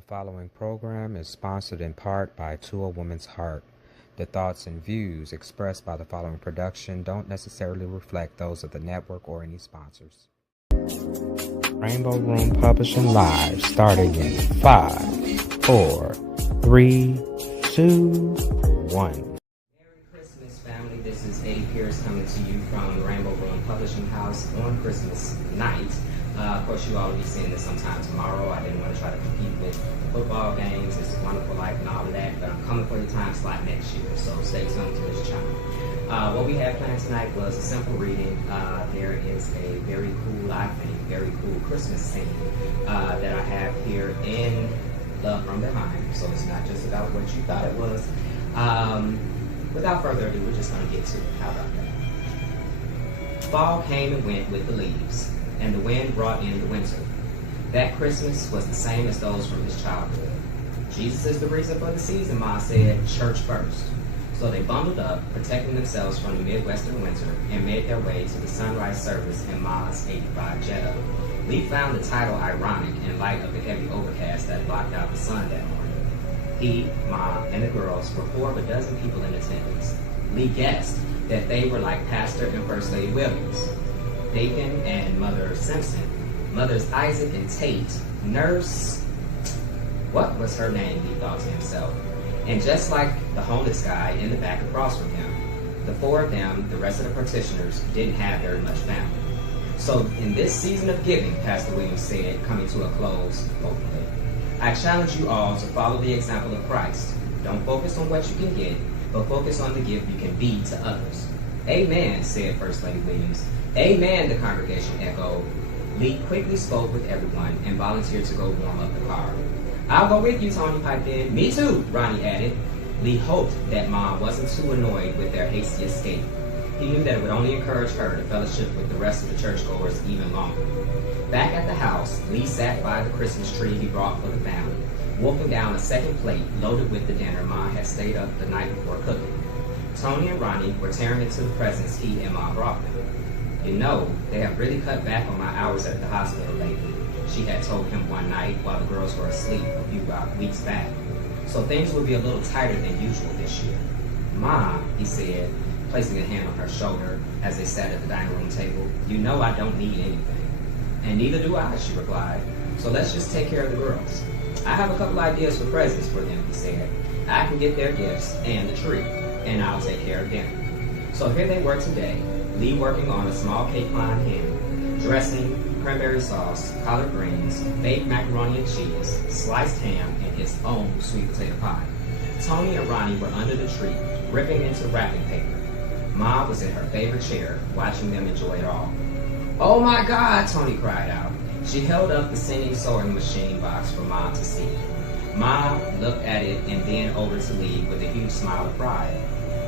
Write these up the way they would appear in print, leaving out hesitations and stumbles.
The following program is sponsored in part by To a Woman's Heart. The thoughts and views expressed by the following production don't necessarily reflect those of the network or any sponsors. Rainbow Room Publishing Live, starting in 5, 4, 3, 2, 1. Merry Christmas, family. This is Pear coming to you from Rainbow Room Publishing House on Christmas night. Of course, you all will be seeing this sometime tomorrow. I didn't want to try to compete with football games. It's a Wonderful Life and all of that, but I'm coming for your time slot next year, so stay tuned to this channel. What we had planned tonight was a simple reading. There is a very cool, I think, very cool Christmas scene that I have here in Love From Behind, so it's not just about what you thought it was. Without further ado, we're just going to get to it. How about that? Fall came and went with the leaves, and the wind brought in the winter. That Christmas was the same as those from his childhood. Jesus is the reason for the season, Ma said, church first. So they bundled up, protecting themselves from the Midwestern winter, and made their way to the sunrise service in Ma's 85 Jetta. Lee found the title ironic in light of the heavy overcast that blocked out the sun that morning. He, Ma, and the girls were 4 of a dozen people in attendance. Lee guessed that they were like Pastor and First Lady Williams, Deacon and Mother Simpson, Mothers Isaac and Tate, Nurse, what was her name, he thought to himself. And just like the homeless guy in the back across from him, the 4 of them, the rest of the participants, didn't have very much family. So in this season of giving, Pastor Williams said, coming to a close, hopefully, I challenge you all to follow the example of Christ. Don't focus on what you can get, but focus on the gift you can be to others. Amen, said First Lady Williams. Amen, the congregation echoed. Lee quickly spoke with everyone and volunteered to go warm up the car. I'll go with you, Tony piped in. Me too, Ronnie added. Lee hoped that Mom wasn't too annoyed with their hasty escape. He knew that it would only encourage her to fellowship with the rest of the churchgoers even longer. Back at the house, Lee sat by the Christmas tree he brought for the family, wolfing down a second plate loaded with the dinner Ma had stayed up the night before cooking. Tony and Ronnie were tearing into the presents he and Ma brought them. You know, they have really cut back on my hours at the hospital lately, she had told him one night while the girls were asleep a few weeks back. So things will be a little tighter than usual this year. Ma, he said, placing a hand on her shoulder as they sat at the dining room table, you know I don't need anything. And neither do I, she replied. So let's just take care of the girls. I have a couple ideas for presents for them, he said. I can get their gifts and the tree, and I'll take care of dinner. So here they were today, Lee working on a small cake pie ham, dressing, cranberry sauce, collard greens, baked macaroni and cheese, sliced ham, and his own sweet potato pie. Tony and Ronnie were under the tree, ripping into wrapping paper. Ma was in her favorite chair, watching them enjoy it all. Oh my God, Tony cried out. She held up the singing sewing machine box for Ma to see. Ma looked at it and then over to Lee with a huge smile of pride.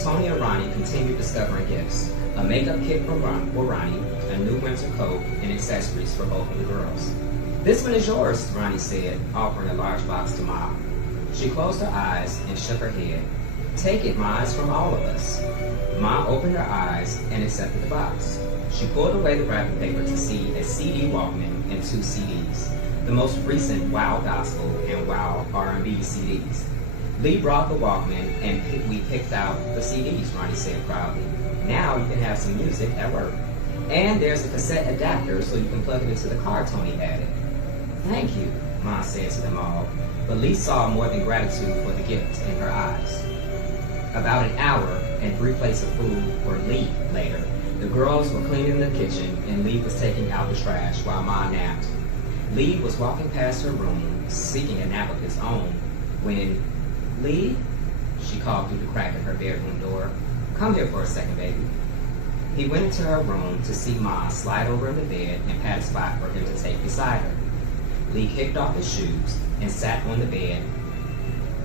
Tony and Ronnie continued discovering gifts. A makeup kit for Ronnie, a new winter coat, and accessories for both of the girls. This one is yours, Ronnie said, offering a large box to Ma. She closed her eyes and shook her head. Take it, Ma, it's from all of us. Ma opened her eyes and accepted the box. She pulled away the wrapping paper to see a CD Walkman and 2 CDs, the most recent Wow Gospel and Wow R&B CDs. Lee brought the Walkman and we picked out the CDs, Ronnie said proudly. Now you can have some music at work. And there's a cassette adapter so you can plug it into the car, Tony added. Thank you, Ma said to them all, but Lee saw more than gratitude for the gift in her eyes. About an hour and 3 plates of food for Lee later, the girls were cleaning the kitchen and Lee was taking out the trash while Ma napped. Lee was walking past her room, seeking a nap of his own, when, Lee, she called through the crack in her bedroom door. Come here for a second, baby. He went into her room to see Ma slide over in the bed and pat a spot for him to take beside her. Lee kicked off his shoes and sat on the bed.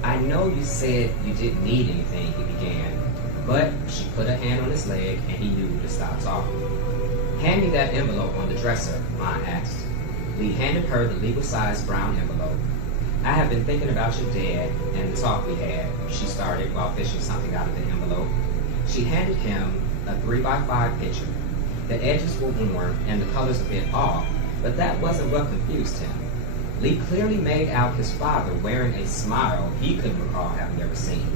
I know you said you didn't need anything, he began, but she put a hand on his leg and he knew to stop talking. Hand me that envelope on the dresser, Ma asked. Lee handed her the legal-sized brown envelope. I have been thinking about your dad and the talk we had, she started while fishing something out of the envelope. She handed him a 3x5 picture. The edges were worn and the colors a bit off, but that wasn't what confused him. Lee clearly made out his father wearing a smile he couldn't recall having ever seen.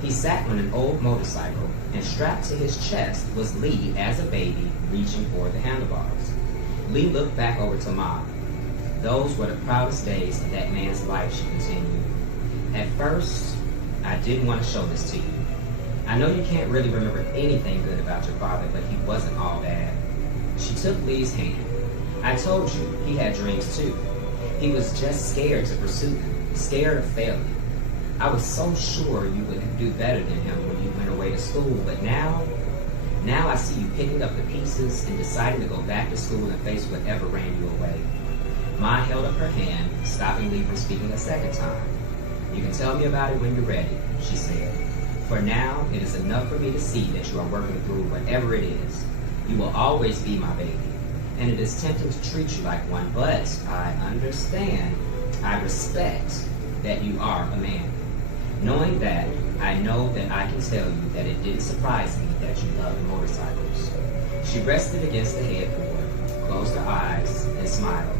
He sat on an old motorcycle, and strapped to his chest was Lee as a baby, reaching for the handlebars. Lee looked back over to Mom. Those were the proudest days of that man's life, she continued. At first, I didn't want to show this to you. I know you can't really remember anything good about your father, but he wasn't all bad. She took Lee's hand. I told you, he had dreams too. He was just scared to pursue them, scared of failing. I was so sure you would do better than him when you went away to school, but now I see you picking up the pieces and deciding to go back to school and face whatever ran you away. Ma held up her hand, stopping Lee from speaking a second time. You can tell me about it when you're ready, she said. For now, it is enough for me to see that you are working through whatever it is. You will always be my baby, and it is tempting to treat you like one, but I understand, I respect that you are a man. Knowing that, I know that I can tell you that it didn't surprise me that you loved motorcycles. She rested against the headboard, closed her eyes, and smiled.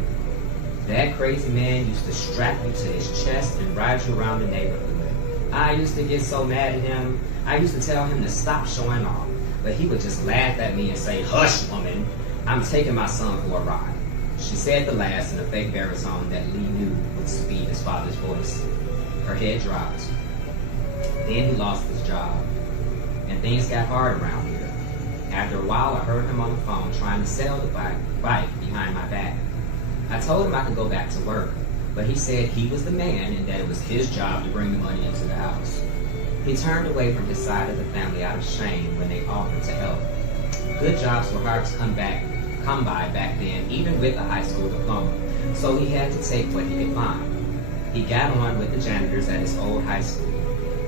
That crazy man used to strap you to his chest and ride you around the neighborhood. I used to get so mad at him. I used to tell him to stop showing off, but he would just laugh at me and say, "Hush, woman, I'm taking my son for a ride." She said the last in a fake baritone that Lee knew would speed his father's voice. Her head dropped. Then he lost his job, and things got hard around here. After a while, I heard him on the phone trying to sell the bike behind my back. I told him I could go back to work, but he said he was the man and that it was his job to bring the money into the house. He turned away from his side of the family out of shame when they offered to help. Good jobs were hard to come by back then, even with a high school diploma, so he had to take what he could find. He got on with the janitors at his old high school.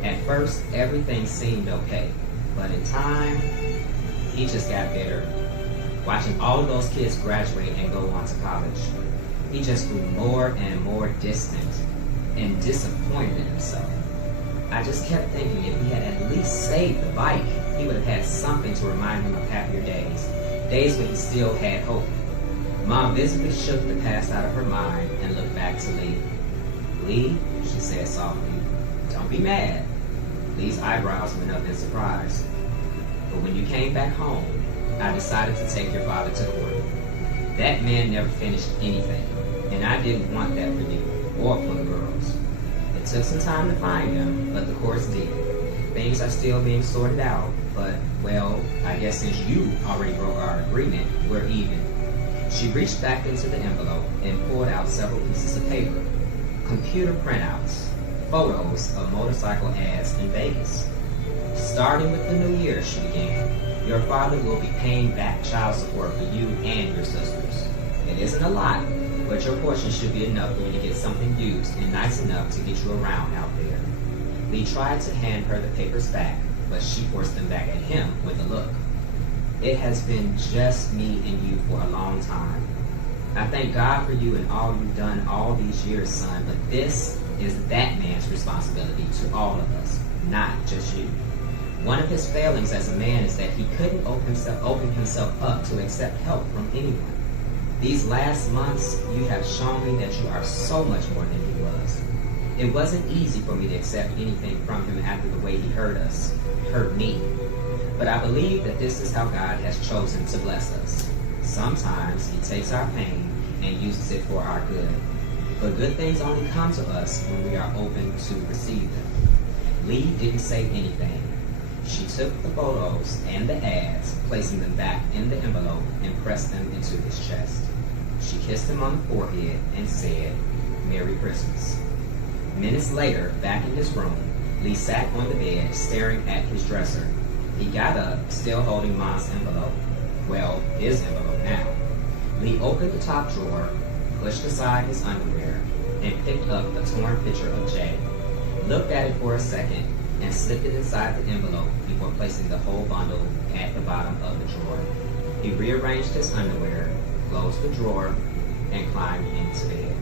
At first, everything seemed okay, but in time, he just got bitter. Watching all of those kids graduate and go on to college, he just grew more and more distant and disappointed in himself. I just kept thinking if he had at least saved the bike, he would have had something to remind him of happier days, days when he still had hope. Mom visibly shook the past out of her mind and looked back to Lee. "Lee," she said softly, "don't be mad." Lee's eyebrows went up in surprise. "But when you came back home, I decided to take your father to court. That man never finished anything, and I didn't want that for you or for the girls. It took some time to find him, but the courts did. Things are still being sorted out, but, well, I guess since you already broke our agreement, we're even." She reached back into the envelope and pulled out several pieces of paper, computer printouts, photos of motorcycle ads in Vegas. "Starting with the new year," she began, "your father will be paying back child support for you and your sisters. It isn't a lot, but your portion should be enough for you to get something used and nice enough to get you around out there." Lee tried to hand her the papers back, but she forced them back at him with a look. "It has been just me and you for a long time. I thank God for you and all you've done all these years, son, but this is that man's responsibility to all of us, not just you. One of his failings as a man is that he couldn't open himself up to accept help from anyone. These last months, you have shown me that you are so much more than he was. It wasn't easy for me to accept anything from him after the way he hurt me. But I believe that this is how God has chosen to bless us. Sometimes he takes our pain and uses it for our good. But good things only come to us when we are open to receive them." Lee didn't say anything. She took the photos and the ads, placing them back in the envelope, and pressed them into his chest. She kissed him on the forehead and said, "Merry Christmas." Minutes later, back in his room, Lee sat on the bed, staring at his dresser. He got up, still holding Mom's envelope. Well, his envelope now. Lee opened the top drawer, pushed aside his underwear, and picked up a torn picture of Jay, looked at it for a second, and slipped it inside the envelope before placing the whole bundle at the bottom of the drawer. He rearranged his underwear, closed the drawer, and climbed into bed.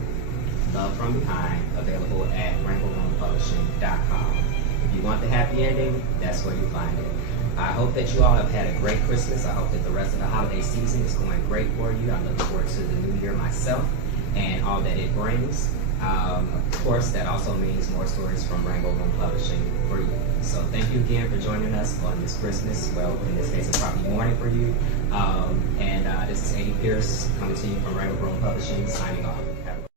Love from Behind, available at rainbowroompublishingllc.com. If you want the happy ending, that's where you find it. I hope that you all have had a great Christmas. I hope that the rest of the holiday season is going great for you. I'm looking forward to the new year myself. and all that it brings. Of course, that also means more stories from Rainbow Room Publishing for you. So thank you again for joining us on this Christmas, well, in this case, it's probably morning for you. This is Eddie Pierce coming to you from Rainbow Room Publishing, signing off. Have a